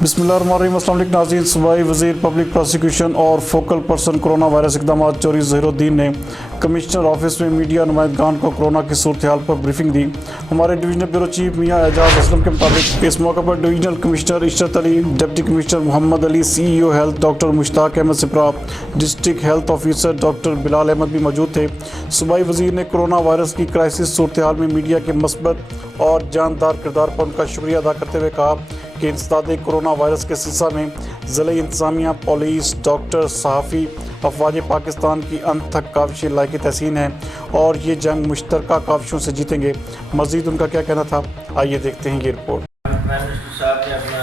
बिस्मिल्लाहिर्रहमानिर्रहीम। अस्सलाम वालेकुम नाज़रीन। सूबाई वज़ीर पब्लिक प्रोसिक्यूशन और फोकल पर्सन कोरोना वायरस इक़दामात चौधरी ज़हीरुद्दीन ने कमिश्नर ऑफिस में मीडिया नुमाइंदगान को कोरोना की सूरत हाल पर ब्रीफिंग दी। हमारे डिवीजनल ब्यूरो चीफ मियाँ एजाज असलम के मुताबिक इस मौके पर divisional commissioner Ishrat Ali, deputy commissioner Mohammad Ali, CEO health doctor Mushtaq Ahmed Sipra, district health officer doctor Bilal Ahmed भी मौजूद थे। सूबाई वज़ीर ने कोरोना वायरस की क्राइसिस सूरत हाल में मीडिया के मस्बत और जानदार किरदार पर उनका शुक्रिया अदा करते हुए कहा कि इंसदाद कोरोना वायरस के सिलसिला में ज़िला इंतज़ामिया, पुलिस, डॉक्टर, सहाफ़ी, अफवाज पाकिस्तान की अंत तक काविशें लायक तहसीन हैं और ये जंग मुश्तरका काविशों से जीतेंगे। मज़ीद उनका क्या कहना था, आइए देखते हैं ये रिपोर्ट। प्राइम मिनिस्टर साहब ने अपना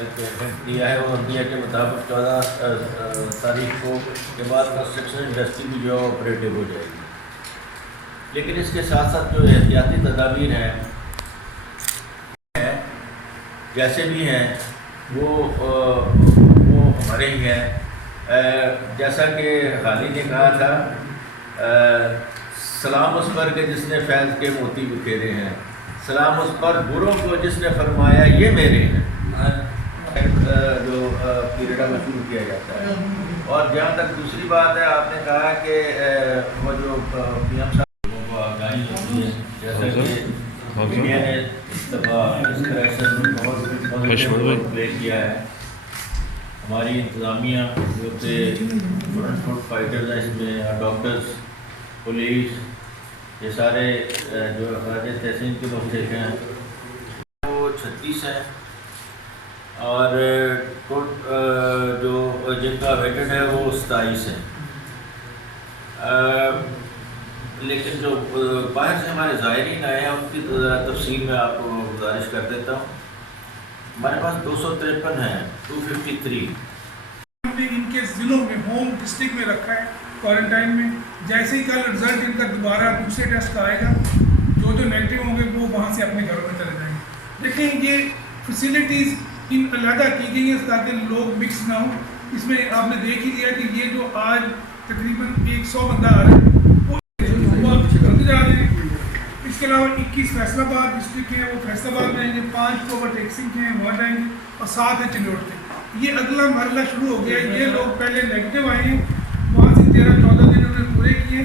एक हिंट दिया है, वो इंडिया के मुताबिक 14 तारीख को के बाद कंस्ट्रक्शन इंडस्ट्री भी जो ऑपरेटिव हो जाएगी, लेकिन इसके साथ साथ जो एहतियाती तदाबीर हैं जैसे भी हैं वो हमारे ही हैं। जैसा कि हाली ने कहा था, सलाम उस पर के जिसने फैज़ के मोती बिखेरे हैं, सलाम उस पर बुरों को जिसने फरमाया ये मेरे हैं, जो पीरियड में शुरू किया जाता है। और जहाँ तक दूसरी बात है, आपने कहा कि वो जो PM साहब को आगाही होती है, जैसा कि मीडिया ने इस दफ़ा इस क्राइसिस में बहुत प्ले किया है। हमारी इंतज़ामिया जो थे फ्रंट फुट फाइटर्स हैं, इसमें डॉक्टर्स, पुलिस, ये सारे जो अफराज तहसीन के लोग देखे हैं वो 36 हैं और जो जिनका वेटेड है वो 27 है। लेकिन जो बाहर से हमारे ज़ायरीन आए हैं उनकी तफसील में आपको गुजारिश कर देता हूँ। हमारे पास 253 हैं, 253 हमने इनके ज़िलों में होम डिस्ट्रिक्ट में रखा है क्वारंटाइन में। जैसे ही कल रिजल्ट इनका दोबारा दूसरे टेस्ट का आएगा, जो नेगेटिव होंगे वो वहाँ से अपने घरों में चले जाएंगे। देखें, ये फैसिलिटीज़ इन अलहदा की गई हैं ताकि लोग मिक्स ना हो। इसमें आपने देख ही दिया कि ये जो आज तकरीबन 100 बंदा आ रहा है जा रहे हैं। इसके अलावा 21 फैसलाबाद डिस्ट्रिक्ट हैं, वो फैसलाबाद में आएंगे, 5 ओवरटेक सिंह हैं वहाँ जाएंगे और 7 है चिल्लोट के। ये अगला मरला शुरू हो गया। ये लोग पहले नेगेटिव आए हैं, वहाँ से 13-14 दिन उन्होंने पूरे किए।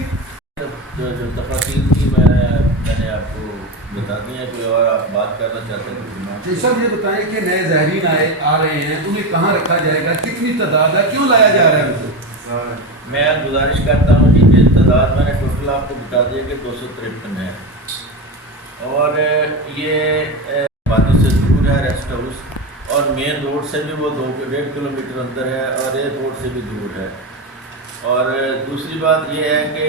जो तफासील की मैंने आपको बता दी है। कोई और आप बात करना चाहते हैं? जी सर, ये बताएं कि नए ज़ाहिरीन आ रहे हैं, उन्हें कहाँ रखा जाएगा, कितनी तादाद है, क्यों लाया जा रहा है उसे? मैं गुजारिश करता हूँ कि ये तादाद मैंने टोटल आपको बता दिया कि 253 है और ये बातों से दूर है रेस्ट हाउस, और मेन रोड से भी वो 2-1.5 किलोमीटर अंदर है और एयरपोर्ट से भी दूर है। और दूसरी बात ये है कि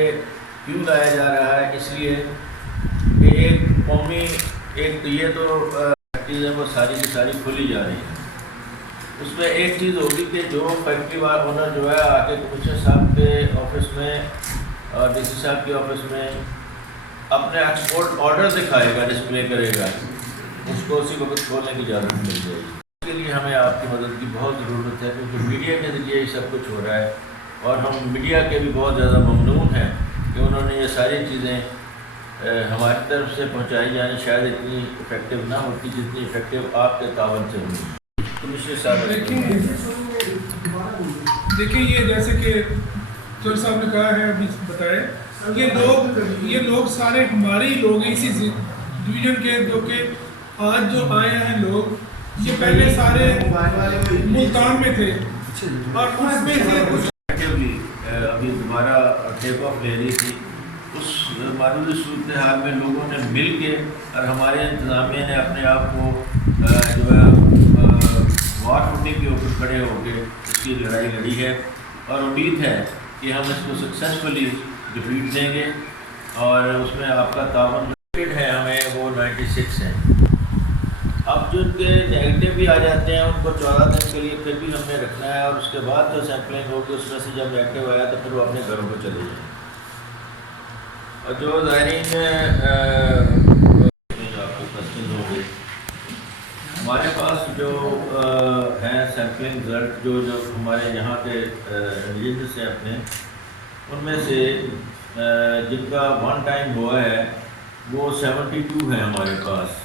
क्यों लाया जा रहा है, इसलिए कि एक कौमी एक ये तो चीज़ है वो सारी की सारी खुली जा रही है। उसमें एक चीज़ होगी कि जो फैक्ट्री वाला ओनर जो है आके कमिश्नर साहब के ऑफिस में और DC साहब के ऑफिस में अपने एक्सपोर्ट ऑर्डर दिखाएगा, डिस्प्ले करेगा, उसको उसी वक्त खोलने की इजाज़त मिल जाएगी। इसके लिए हमें आपकी मदद की बहुत ज़रूरत है, क्योंकि मीडिया के ज़रिए ये सब कुछ हो रहा है और हम मीडिया के भी बहुत ज़्यादा ममनून हैं कि उन्होंने ये सारी चीज़ें हमारी तरफ से पहुँचाई जाए। शायद इतनी इफ़ेक्टिव ना होती जितनी इफ़ेक्टिव आपके तावन से हुई। देखिए, ये जैसे कि चौधरी साहब ने कहा है, अभी बताया, ये लोग सारे हमारे ही लोग हैं इसी डिवीज़न के, जो कि आज जो आए हैं लोग, ये पहले सारे मुल्तान में थे और उसमें से अभी दोबारा टेक ऑफ ले रही थी। उस मामूली सूरत हाल में लोगों ने मिल के और हमारे इंतज़ामिया ने अपने आप को जो है वार फुटिंग के ऊपर खड़े होकर इसकी लड़ाई लड़ी है और उम्मीद है कि हम इसको सक्सेसफुली डिफीट देंगे। और उसमें आपका तावन है, हमें वो 96 है। अब जो उनके नेगेटिव भी आ जाते हैं उनको 14 दिन के लिए फिर भी हमने रखना है और उसके बाद जो सैम्पलिंग होगी उसमें से जब नेगेटिव आया तो फिर वो अपने घरों को चले जाएँ। और जो ज़ाहिरीन आपको क्वेश्चन होंगे, हमारे पास जो हैं सैम्पलिंग रिजल्ट जो हमारे यहाँ के रीजन से अपने ان میں سے جن کا ون ٹائم ہوا ہے وہ 72 ہے ہمارے پاس.